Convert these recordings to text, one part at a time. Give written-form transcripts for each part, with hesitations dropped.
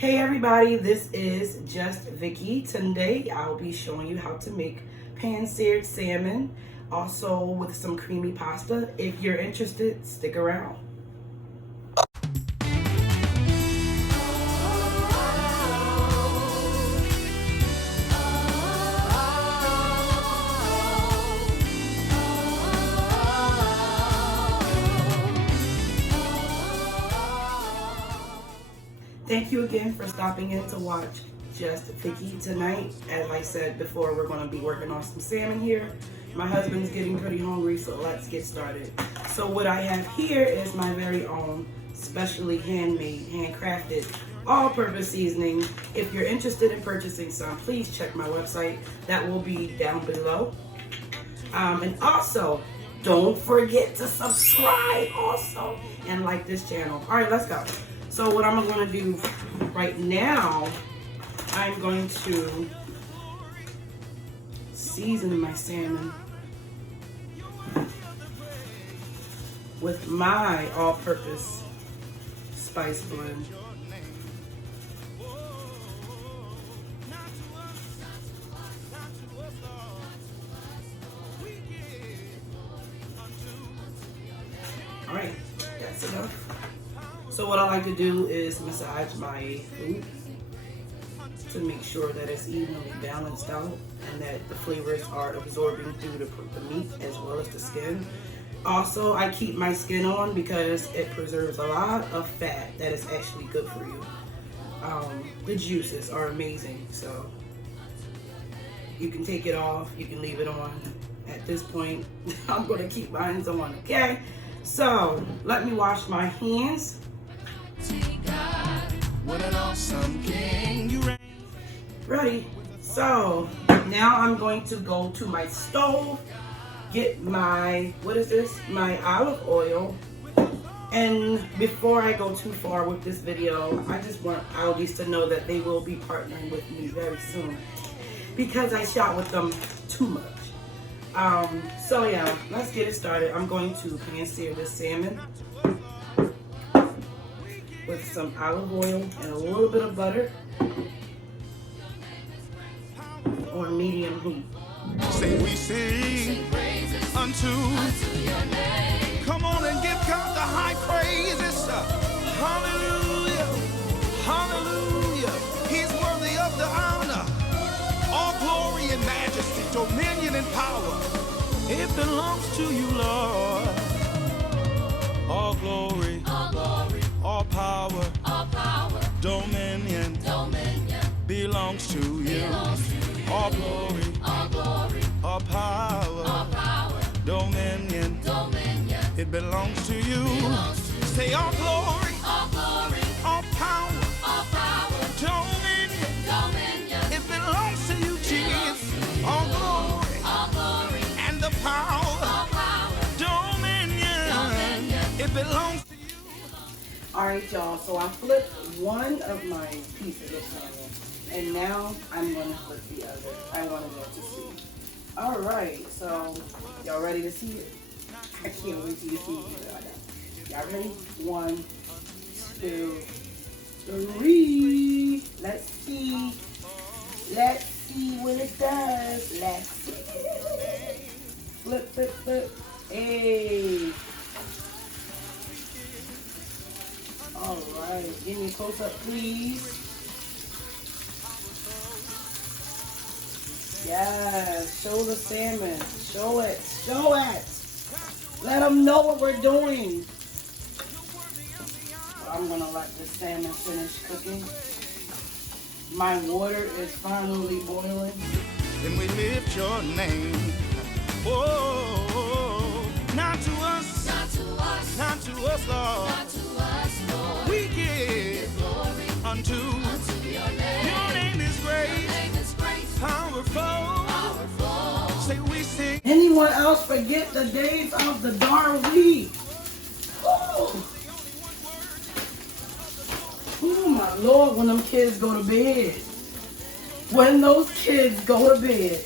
Hey everybody, this is Just Vicky. Today I'll be showing you how to make pan-seared salmon, also with some creamy pasta. If you're interested, stick around. Thank you again for stopping in to watch Just Vicky tonight. As I said before, we're going to be working on some salmon here. My husband's getting pretty hungry, so let's get started. So what I have here is my very own specially handmade, handcrafted, all-purpose seasoning. If you're interested in purchasing some, please check my website. That will be down below. And also, don't forget to subscribe also and like this channel. All right, let's go. So what I'm going to do right now, I'm going to season my salmon with my all-purpose spice blend. All right, that's enough. So what I like to do is massage my food to make sure that it's evenly balanced out and that the flavors are absorbing through the meat as well as the skin. Also, I keep my skin on because it preserves a lot of fat that is actually good for you. The juices are amazing, so you can take it off, you can leave it on. At this point, I'm going to keep mine on, okay? So let me wash my hands. What an awesome king you reign. Ready. So now I'm going to go to my stove, get my, what is this? My olive oil. And before I go too far with this video, I just want Aldi's to know that they will be partnering with me very soon because I shot with them too much. So yeah, let's get it started. I'm going to pan-sear this salmon with some olive oil and a little bit of butter on medium heat. Say we sing praises unto your name. Come on and give God the high praises. Hallelujah, hallelujah. He's worthy of the honor, all glory and majesty, dominion and power. It belongs to you, Lord. All glory, all power, dominion, belongs to you. All glory, all power, dominion, it belongs to you. Say all glory, all power, dominion, it belongs to you, Jesus. All glory, and the power, dominion, it belongs to you. Alright y'all, so I flipped one of my pieces of salmon and now I'm going to flip the other. I wanted them to see. Alright, so y'all ready to see it? I can't wait till you see it. Y'all ready? 1, 2, 3. Let's see. Let's see what it does. Let's see. Flip, flip, flip. Hey. Alright, give me a close up, please. Yes, show the salmon. Show it. Show it. Let them know what we're doing. I'm going to let the salmon finish cooking. My water is finally boiling. And we lift your name. Oh, not to us, not to us, Lord. We give glory unto your name. Your name is great, powerful. Say we sing. Anyone else forget the days of the dark week? Oh my Lord, when them kids go to bed. When those kids go to bed.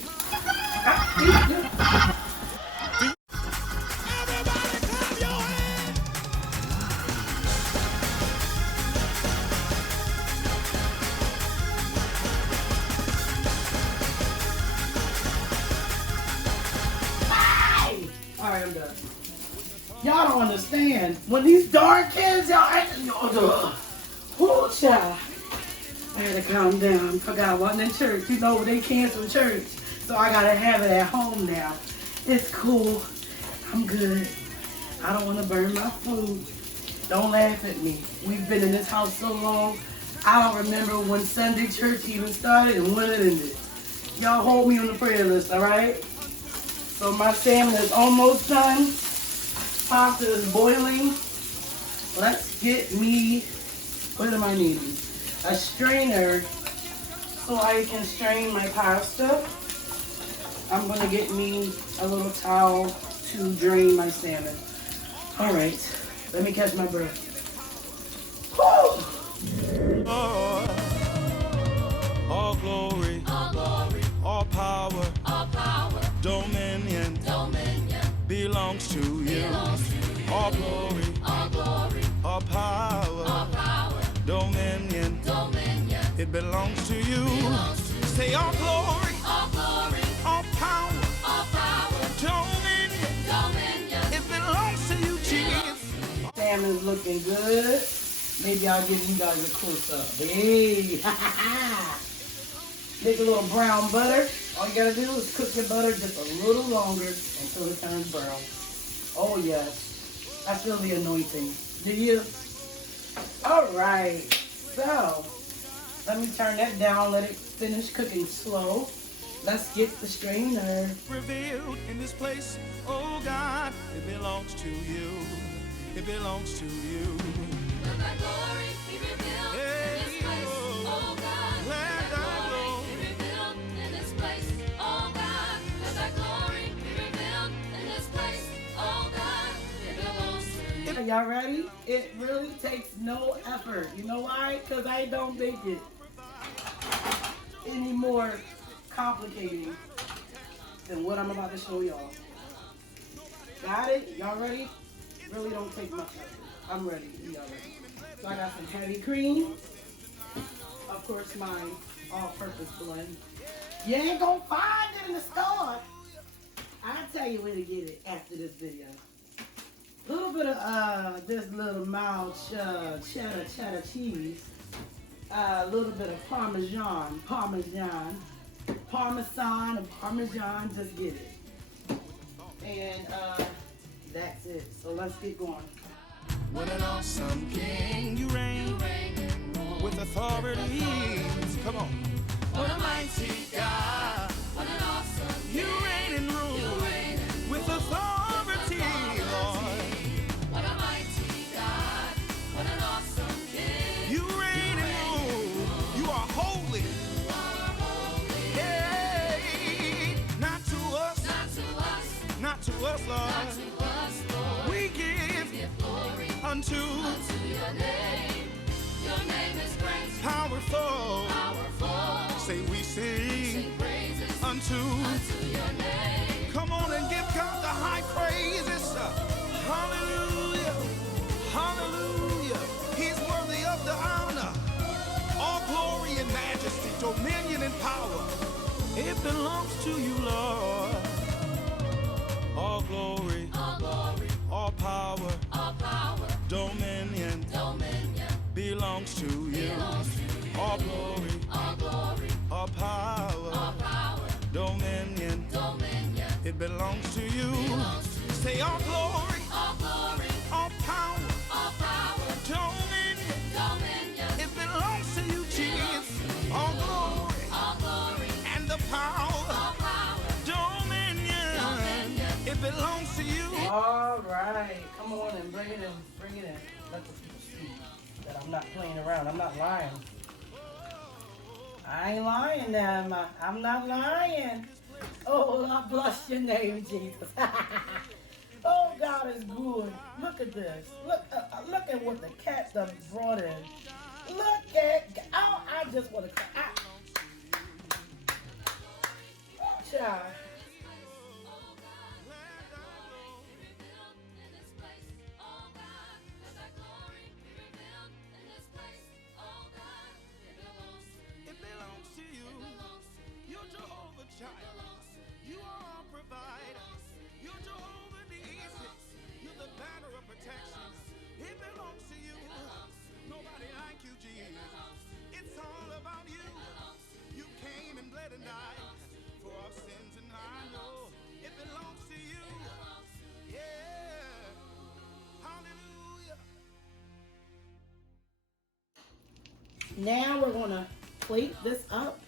don't understand. When these dark kids, oh, child. I had to calm down. Forgot I wasn't in church. You know, they canceled church. So I gotta have it at home now. It's cool. I'm good. I don't want to burn my food. Don't laugh at me. We've been in this house so long. I don't remember when Sunday church even started and when it ended. Y'all hold me on the prayer list, all right? So my salmon is almost done. Pasta is boiling. Let's get me, what am I needing? A strainer so I can strain my pasta. I'm gonna get me a little towel to drain my salmon. All right, let me catch my breath. Woo! All glory, all power, dominion, belongs to you. All glory, all power, dominion, it belongs to you. Say all glory, all power, dominion, it belongs to you, Jesus. Salmon's looking good. Maybe I'll give you guys a close up. Hey, make a little brown butter. All you gotta do is cook your butter just a little longer until it turns brown. Oh yes, I feel the anointing. Do you? All right, so let me turn that down. Let it finish cooking slow. Let's get the strainer. Revealed in this place, oh God, it belongs to you. It belongs to you. Let thy glory be revealed in this place, oh God. Let thy glory be revealed in this place, oh God. Let thy glory be revealed in this place, oh God. It belongs to you. Y'all ready? It really takes no effort. You know why? Because I don't make it any more complicated than what I'm about to show y'all. Got it? Y'all ready? Really don't take much effort. I'm ready. Y'all ready? So I got some heavy cream. Of course, my all-purpose blend. You ain't gonna find it in the store. I'll tell you where to get it after this video. A little bit of this little mild cheddar cheese. A little bit of Parmesan, just get it. And that's it. So let's get going. What an awesome King you reign with authority. Come on. What a mighty God. What an awesome You reign and rule with authority, Lord. What a mighty God. What an awesome King. You reign and rule. You are holy. Hey, not to us, not to us, Lord. We give Glory unto unto your name. Your name is great, powerful. powerful. Say we sing Sing praises unto. unto your name. Come on and give God the high praises. Hallelujah. Hallelujah. He's worthy of the honor. All glory and majesty, dominion and power. It belongs to you, Lord. All glory, all power, dominion, belongs to you. All glory, all power, dominion, it belongs to you. Say all glory, all power, dominion, it belongs to you, Jesus. All glory, and the power, dominion, it belongs to you. All right, come on and bring it in, bring it in. Let the people see that I'm not playing around. I'm not lying. I ain't lying now. I'm not lying. Oh, I bless your name, Jesus. Oh, God is good. Look at this. Look at what the cat done brought in. Look at, oh, I just want to cry. Oh, child. You are our provider. You're Jehovah Nissi. You're the banner of Now we're gonna plate this up,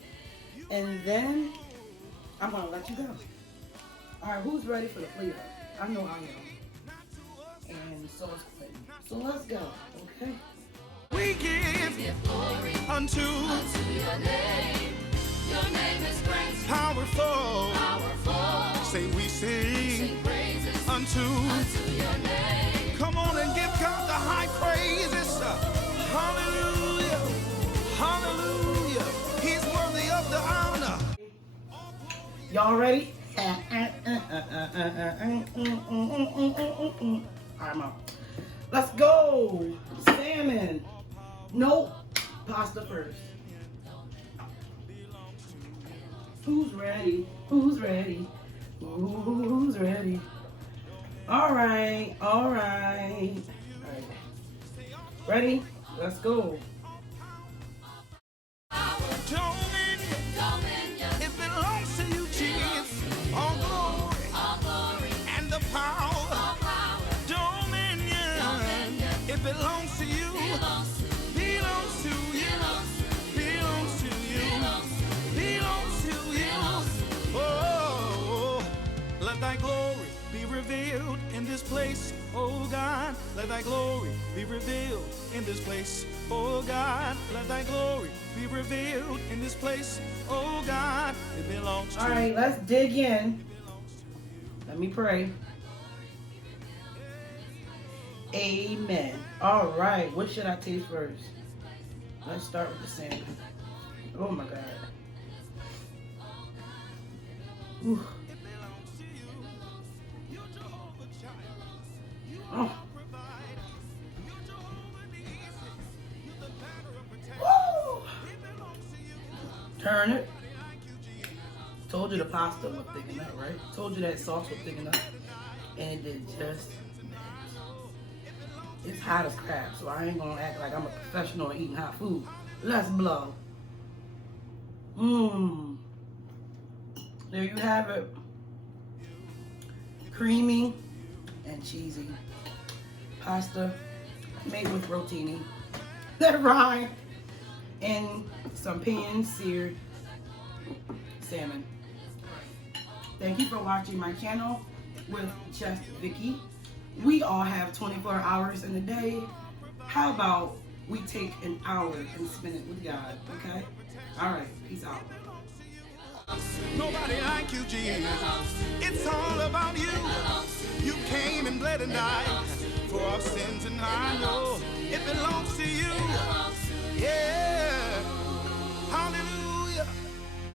and then I'm gonna let you go. All right, who's ready for the plate up? I know I am. And so is Clinton. So let's go, okay? We give glory unto your name. Your name is great, powerful. powerful. Say we sing Sing praises unto. your name. Come on and give God the high praises. Hallelujah. Hallelujah. He's worthy of the honor. Y'all ready? All right, Mom. Let's go. Salmon. Nope. Pasta first. Who's ready? Who's ready? Who's ready? All right. All right. All right. Ready? Let's go. Dominion, it belongs to you, Jesus. All glory and the power. Dominion, it belongs to you. Belongs to you. Belongs to you. Belongs to you. Oh, let thy glory be revealed in this place, oh God. Let thy glory be revealed in this place, oh God. Let thy glory be revealed in this place, oh God. It belongs to you. All right, let's dig in. Let me pray. Amen. All right, what should I taste first? Let's start with the salmon. Oh my God. Ooh. Oh. Woo. Turn it. Told you the pasta was thick enough, right? Told you that sauce was thick enough. And it did just that. It's hot as crap, so I ain't gonna act like I'm a professional at eating hot food. Let's blow. Mmm. There you have it. Creamy and cheesy pasta made with rotini. That rhyme. And some pan-seared salmon. Thank you for watching my channel with Just Vicky. We all have 24 hours in a day. How about we take an hour and spend it with God, okay? All right, peace out. Nobody like you, Jesus. It's all about you. You came and bled and died for our sins, and I know it belongs to you. Yeah.